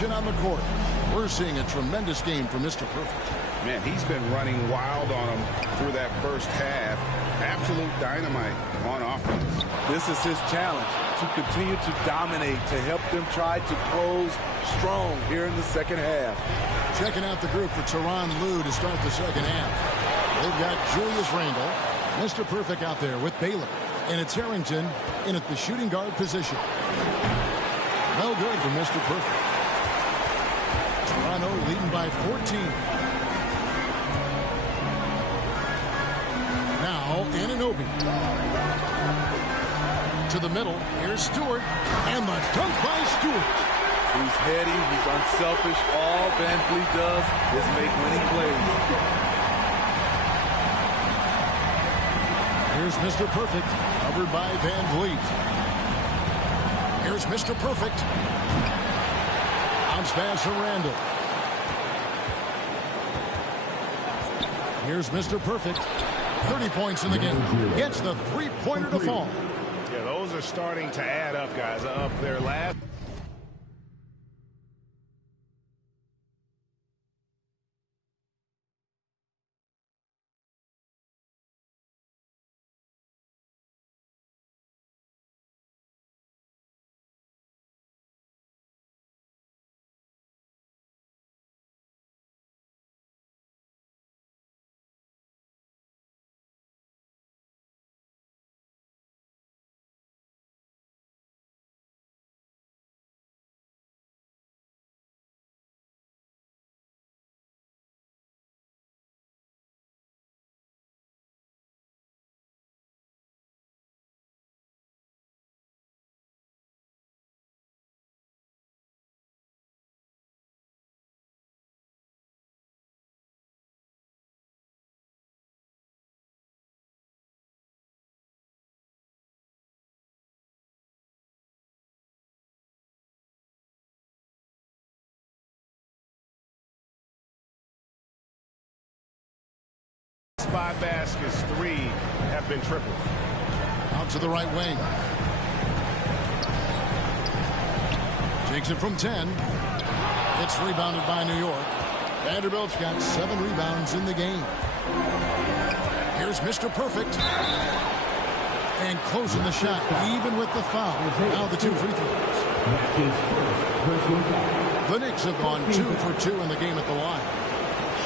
action on the court. We're seeing a tremendous game from Mr. Perfect. Man, he's been running wild on him through that first half. Absolute dynamite on offense. This is his challenge, to continue to dominate, to help them try to close strong here in the second half. Checking out the group for Tyronn Lue to start the second half. They've got Julius Randle, Mr. Perfect out there with Baylor. And it's Harrington in at the shooting guard position. No good for Mr. Perfect. Toronto leading by 14. Now Anunoby. To the middle. Here's Stewart. And the dunk by Stewart. He's heady. He's unselfish. All Van Vliet does is make winning plays. Here's Mr. Perfect. Covered by Van Vliet. Here's Mr. Perfect. Bounce pass from Randall. Here's Mr. Perfect. 30 points in the game. Gets the three-pointer to fall. Yeah, those are starting to add up, guys. Up there last. Five baskets, 3 have been tripled. Out to the right wing. Takes it from 10. It's rebounded by New York. Vanderbilt's got 7 rebounds in the game. Here's Mr. Perfect. And closing the shot, even with the foul. Now the 2 free throws. The Knicks have gone 2 for 2 in the game at the line.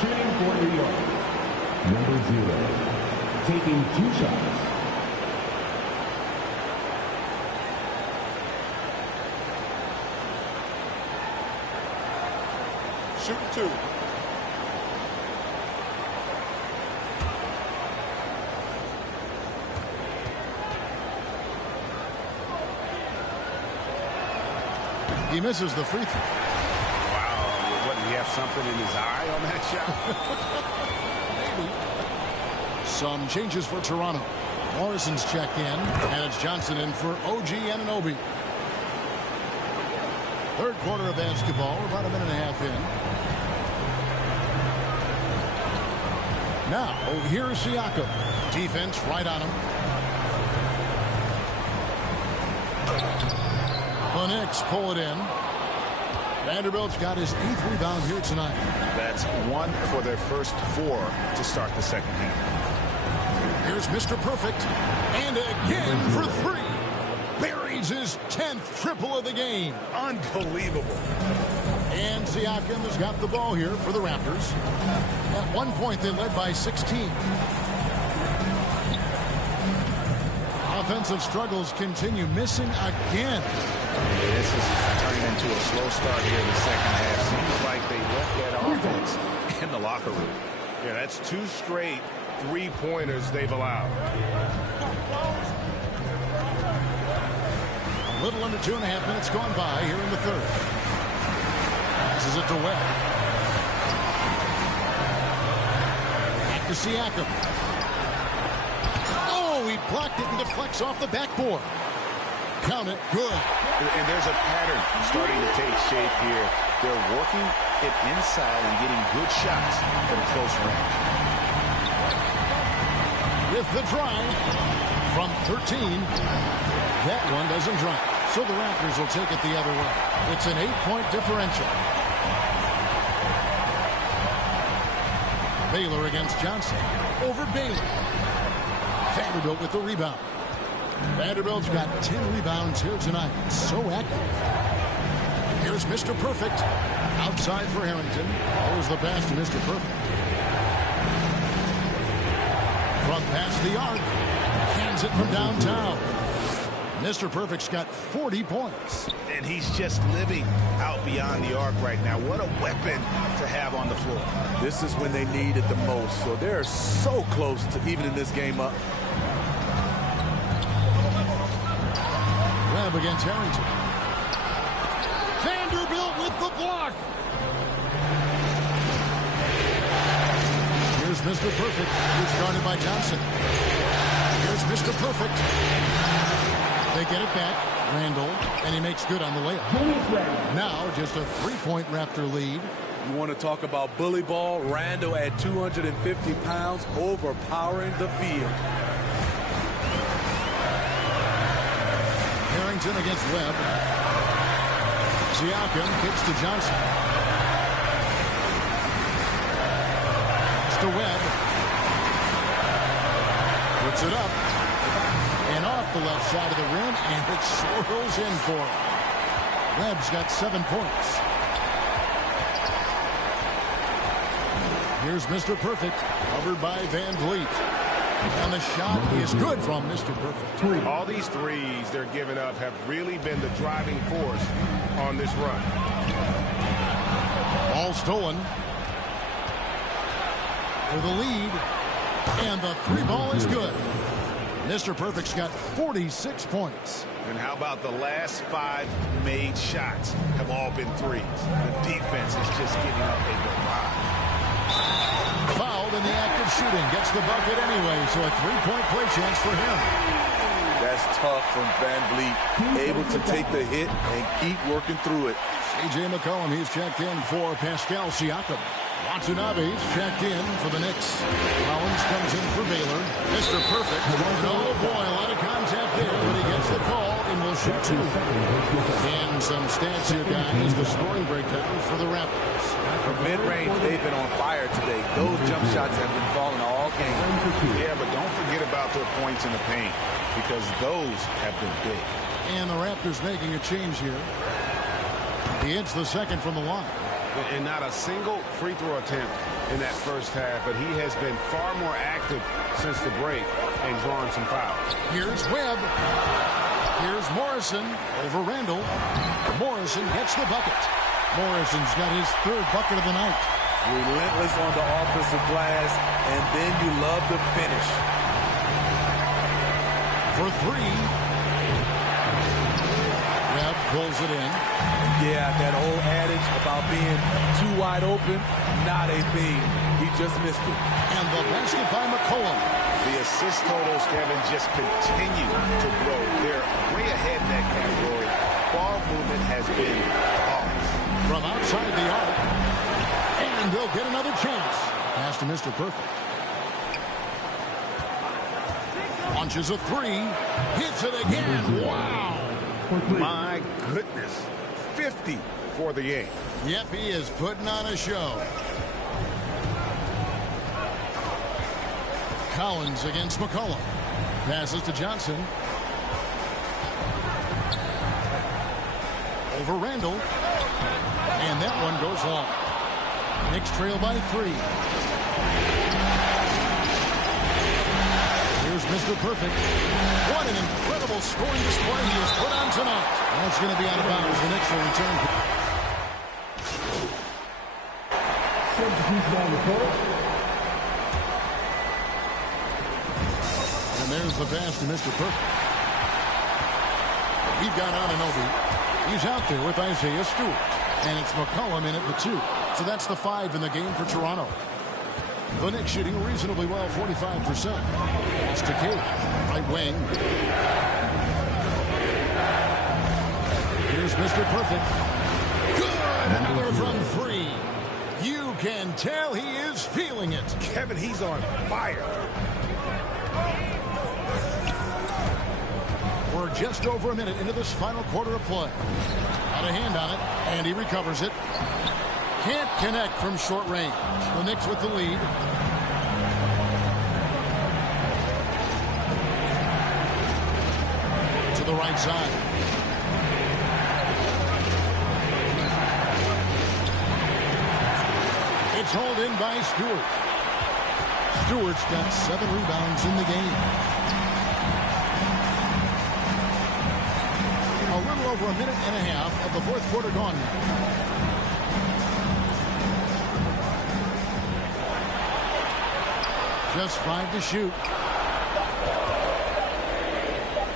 Shooting for New York. Number 0, taking 2 shots. Shooting 2. He misses the free throw. Wow, what, did he have something in his eye on that shot? Some changes for Toronto. Morrison's checked in, and it's Johnson in for OG Anunoby. Third quarter of basketball, about a minute and a half in. Now, here's Siakam. Defense right on him. The Knicks pull it in. Vanderbilt's got his 8th rebound here tonight. That's 1 for their first 4 to start the second half. Here's Mr. Perfect. And again for 3. Buries his 10th triple of the game. Unbelievable. And Siakam has got the ball here for the Raptors. At one point, they led by 16. Offensive struggles continue. Missing again. This is turning into a slow start here in the second half. Seems like they left that offense in the locker room. Yeah, that's 2 straight 3-pointers they've allowed. A little under 2.5 minutes gone by here in the third. Passes it to Webb. Back to Siakam. Oh, he blocked it and deflects off the backboard. Count it. Good. And there's a pattern starting to take shape here. They're working it inside and getting good shots from close range. With the drive from 13. That one doesn't drop. So the Raptors will take it the other way. It's an 8-point differential. Baylor against Johnson. Over Baylor. Vanderbilt with the rebound. Vanderbilt's got 10 rebounds here tonight. So active. Here's Mr. Perfect. Outside for Harrington. There's the pass to Mr. Perfect. From past the arc. Hands it from downtown. Mr. Perfect's got 40 points. And he's just living out beyond the arc right now. What a weapon to have on the floor. This is when they need it the most. So they're so close to evening this game up. Webb against Harrington. Vanderbilt with the block. Here's Mr. Perfect. It's guarded by Johnson. Here's Mr. Perfect. They get it back. Randall. And he makes good on the layup. Now just a 3-point Raptor lead. You want to talk about bully ball? Randall at 250 pounds, overpowering the field. Harrington against Webb. Siakam kicks to Johnson. It's to Webb. Puts it up. And off the left side of the rim, and it swirls in for him. Webb's got 7 points. Here's Mr. Perfect, covered by Van Vliet. And the shot is good from Mr. Perfect. All these threes they're giving up have really been the driving force on this run. Ball stolen. For the lead. And the 3-ball is good. Mr. Perfect's got 46 points. And how about the last 5 made shots have all been threes. The defense is just giving up a barrage. Fouled in the act of shooting. Gets the bucket anyway, so a 3-point play chance for him. That's tough from Van Vliet. Able to take the hit and keep working through it. C.J. McCollum, he's checked in for Pascal Siakam. Watanabe's checked in for the Knicks. Collins comes in for Baylor. Mr. Perfect. And oh boy, a lot of contact there, but he gets the call and will shoot 2. And some stats here, guys. The scoring breakdown for the Raptors. From mid-range, they've been on fire today. Those jump shots have been falling all game. Yeah, but don't forget about their points in the paint, because those have been big. And the Raptors making a change here. He hits the second from the line. And not a single free throw attempt in that first half, but he has been far more active since the break and drawing some fouls. Here's Webb. Here's Morrison over Randall. Morrison gets the bucket. Morrison's got his 3rd bucket of the night. Relentless on the offensive glass, and then you love the finish. For 3. Webb pulls it in. Yeah, that old adage about being too wide open, not a thing. He just missed it. And the basket by McCollum. The assist totals, Kevin, just continue to grow. They're way ahead in that category. Ball movement has been flawless. From outside the arc. And they'll get another chance. Pass to Mr. Perfect. Launches a 3. Hits it again. Wow. My goodness. 50 for the game. Yep, he is putting on a show. Collins against McCollum. Passes to Johnson. Over Randall. And that one goes long. Knicks trail by 3. Here's Mr. Perfect. What an incredible scoring display he has put on tonight. That's going to be out of bounds. The Knicks will return. Substitution on the court. And there's the pass to Mr. Perfect. We've got Anunoby. He's out there with Isaiah Stewart. And it's McCollum in at the 2. So that's the 5 in the game for Toronto. The Knicks shooting reasonably well, 45%. Pass to Cade. Right wing. Here's Mr. Perfect. Good! Another from 3. You can tell he is feeling it. Kevin, he's on fire. We're just over a minute into this final quarter of play. Had a hand on it, and he recovers it. Can't connect from short range. The Knicks with the lead. To the right side. It's hauled in by Stewart. Stewart's got 7 rebounds in the game. A little over a minute and a half of the fourth quarter gone now. Just 5 to shoot.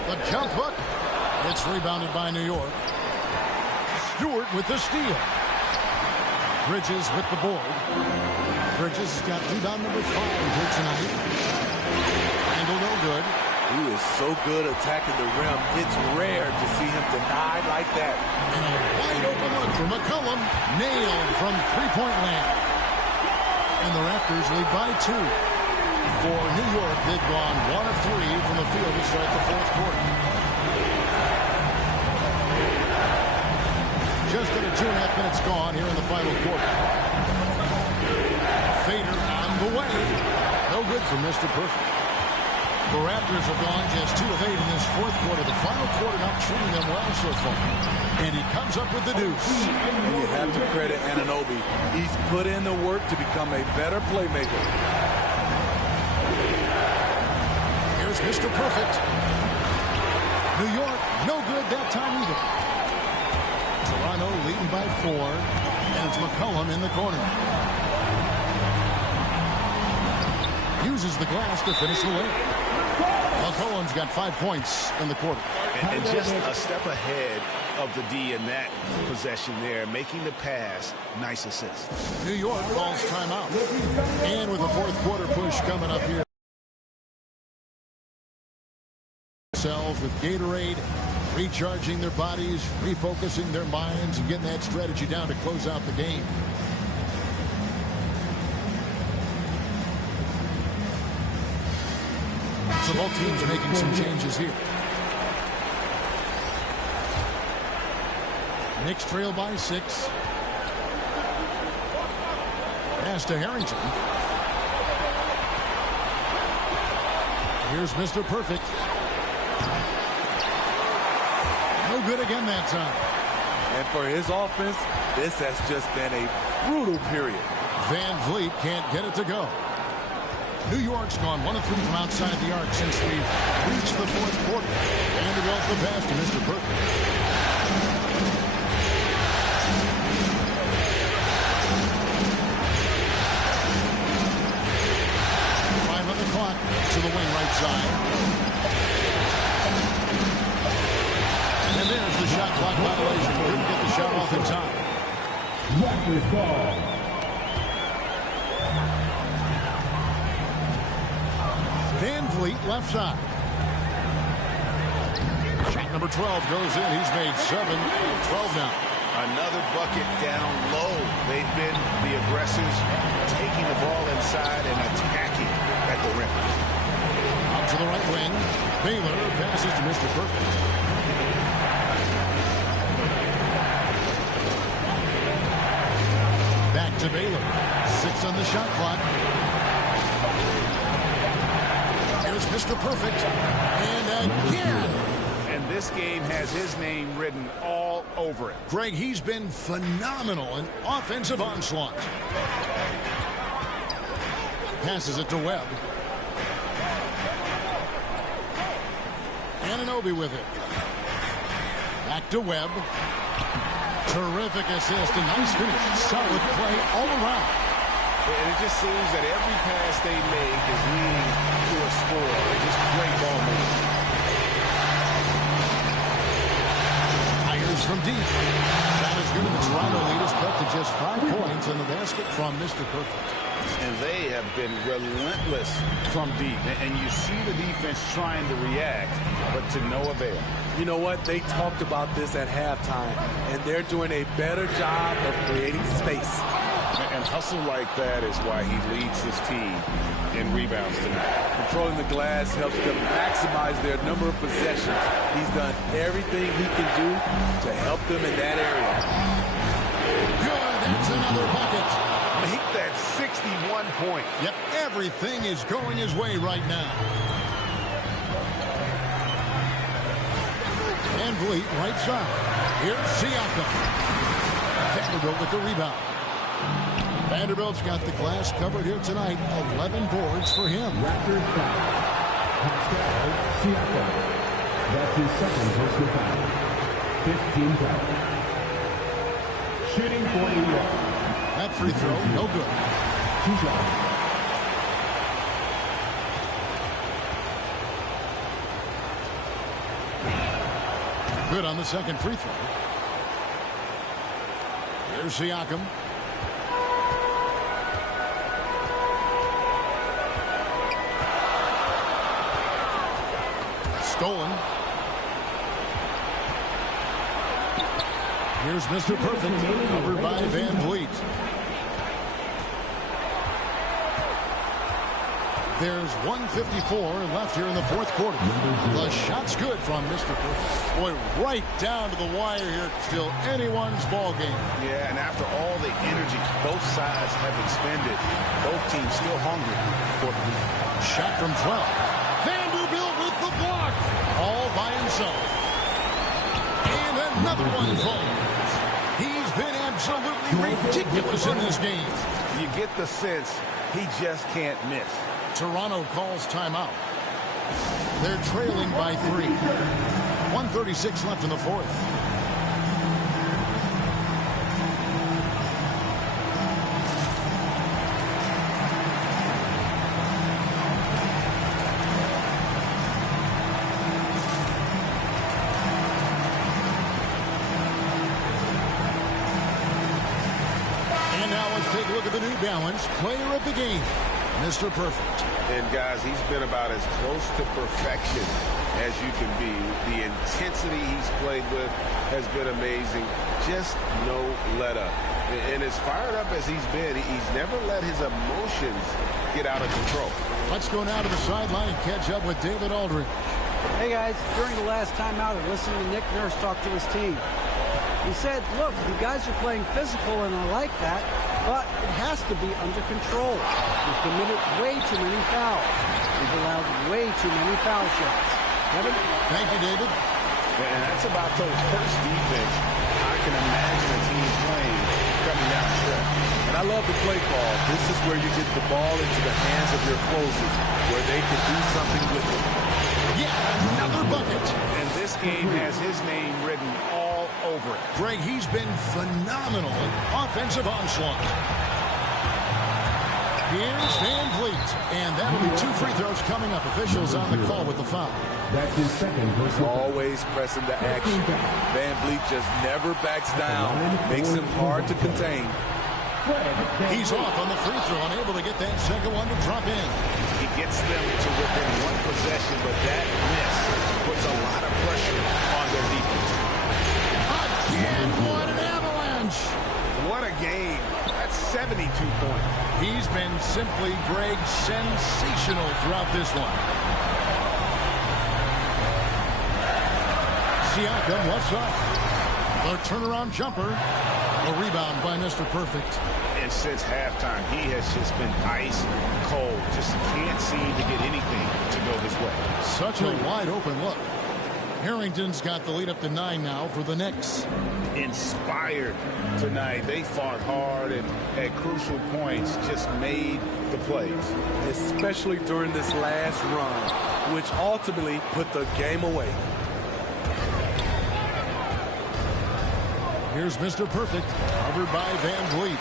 The count hook. It's rebounded by New York. Stewart with the steal. Bridges with the board. Bridges has got rebound number 5 here tonight. Angle no good. He is so good attacking the rim. It's rare to see him denied like that. And a wide open look for McCollum. Nailed from three-point land. And the Raptors lead by 2. For New York, they've gone 1 of 3 from the field to start the fourth quarter. Just under 2.5 minutes gone here in the final quarter. Fader on the way. No good for Mr. Perfect. The Raptors have gone just 2 of 8 in this fourth quarter. The final quarter not treating them well so far. And he comes up with the deuce. You have to credit Anunoby. He's put in the work to become a better playmaker. Here's Mr. Perfect. New York, no good that time either. Toronto leading by 4. And it's McCollum in the corner. Uses the glass to finish the way. McCollum's got 5 points in the quarter. And just a step ahead of the D in that possession there, making the pass. Nice assist. New York calls timeout. And with the fourth quarter push coming up here. Themselves with Gatorade, recharging their bodies, refocusing their minds, and getting that strategy down to close out the game. So both teams making some changes here. Knicks trail by 6. Pass to Harrington. Here's Mr. Perfect. No good again that time. And for his offense, this has just been a brutal period. Van Vliet can't get it to go. New York's gone 1 of 3 from outside the arc since we reached the fourth quarter. Vanderbilt the pass to Mr. Perfect. 5 on the clock to the wing right side. And there's the shot clock violation. Couldn't get the shot off in time. Raptors ball. Van Vliet left side. Shot number 12 goes in. He's made 7 and 12 now. Another bucket down low. They've been the aggressors, taking the ball inside and attacking at the rim. Out to the right wing. Baylor passes to Mr. Perfect. Back to Baylor. 6 on the shot clock. Here's Mr. Perfect. And again. And this game has his name written all over it. Greg, he's been phenomenal in offensive onslaught. Passes it to Webb. Anunoby with it. Back to Webb. Terrific assist and nice finish. Solid play all around. And it just seems that every pass they make is leading to a score. They're just great ball movement. Fires from deep. That is good. The Toronto lead is cut to just 5 points on the basket from Mr. Perfect. And they have been relentless from deep. And you see the defense trying to react, but to no avail. You know what? They talked about this at halftime, and they're doing a better job of creating space. And hustle like that is why he leads his team in rebounds tonight. Controlling the glass helps them maximize their number of possessions. He's done everything he can do to help them in that area. Good, that's another bucket. Make that 61 point. Yep, everything is going his way right now. Van Vliet, right side. Here's Siakam. Vanderbilt with the rebound. Vanderbilt's got the glass covered here tonight. 11 boards for him. Raptors foul. Pascal Siakam. That's his second personal foul. 15 foul. Shooting for New York. That free throw, no good. 2 shots. Good on the second free throw. Here's Siakam. Stolen. Here's Mr. Perfect, covered by Van Vliet. There's 1:54 left here in the fourth quarter. The shot's good from Mr. Perfect. Boy, right down to the wire here. Still anyone's ball game. Yeah, and after all the energy both sides have expended, both teams still hungry for the lead. Shot from 12. Vanderbilt with the block. All by himself. And another one falls. He's been absolutely ridiculous in this game. You get the sense he just can't miss. Toronto calls timeout. They're trailing by 3. 1:36 left in the fourth. And now let's take a look at the New Balance player of the game, Mr. Perfect. And guys, he's been about as close to perfection as you can be. The intensity he's played with has been amazing. Just no let up. And as fired up as he's been, he's never let his emotions get out of control. Let's go now to the sideline and catch up with David Aldridge. Hey guys, during the last timeout, I listened to Nick Nurse talk to his team. He said, look, you guys are playing physical and I like that, but it has to be under control. We've committed way too many fouls. We've allowed way too many foul shots. Kevin? Thank you, David. And that's about those first defense I can imagine a team playing coming down the stretch. And I love the play call. This is where you get the ball into the hands of your closers, where they can do something with it. Yeah, another bucket. And this game has his name written all over it. Greg, he's been phenomenal in offensive onslaught. Here's Van Vliet, and that'll be 2 free throws coming up. Officials on the call with the foul. That's his second personal foul. Always pressing the action. Van Vliet just never backs down. Makes him hard to contain. He's off on the free throw, unable to get that second one to drop in. He gets them to within one possession, but that miss puts a lot of pressure on their defense. Again, what an avalanche. What a game. That's 72 points. He's been simply, Greg, sensational throughout this one. Siakam, what's up? The turnaround jumper. A rebound by Mr. Perfect. And since halftime, he has just been ice cold. Just can't seem to get anything to go his way. Such a wide open look. Harrington's got the lead up to 9 now for the Knicks. Inspired tonight. They fought hard and at crucial points just made the plays. Especially during this last run, which ultimately put the game away. Here's Mr. Perfect, covered by Van Vliet.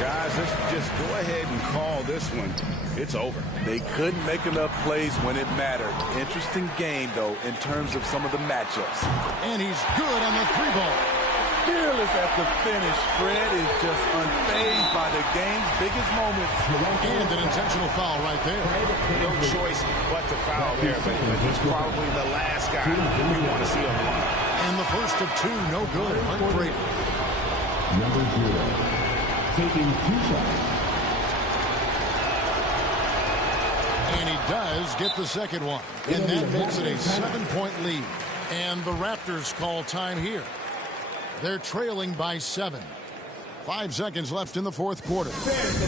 Guys, let's just go ahead and call this one. It's over. They couldn't make enough plays when it mattered. Interesting game, though, in terms of some of the matchups. And he's good on the 3-ball. Fearless at the finish. Fred is just unfazed by the game's biggest moments. And an intentional foul right there. No choice but to foul there, but he's probably the last guy we want to see on the line. And the first of 2, no good. Hunt Brady. Number 0. taking 2 shots. And he does get the second one. And that makes it a 7-point lead. And the Raptors call time here. They're trailing by 7. 5 seconds left in the fourth quarter.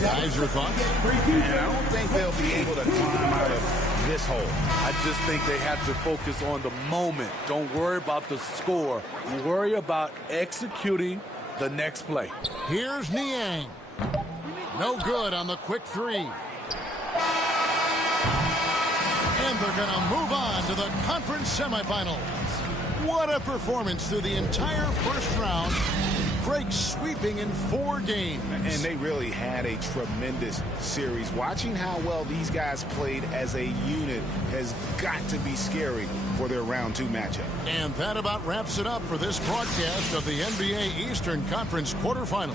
Guys, your thoughts? And I don't think they'll be able to climb out of this hole. I just think they have to focus on the moment. Don't worry about the score. Worry about executing the next play. Here's Niang. No good on the quick 3. And they're going to move on to the conference semifinals. What a performance through the entire first round. Drake sweeping in 4 games. And they really had a tremendous series. Watching how well these guys played as a unit has got to be scary for their round 2 matchup. And that about wraps it up for this broadcast of the NBA Eastern Conference quarterfinals.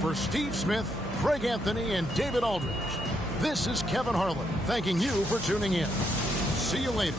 For Steve Smith, Greg Anthony, and David Aldridge, this is Kevin Harlan thanking you for tuning in. See you later.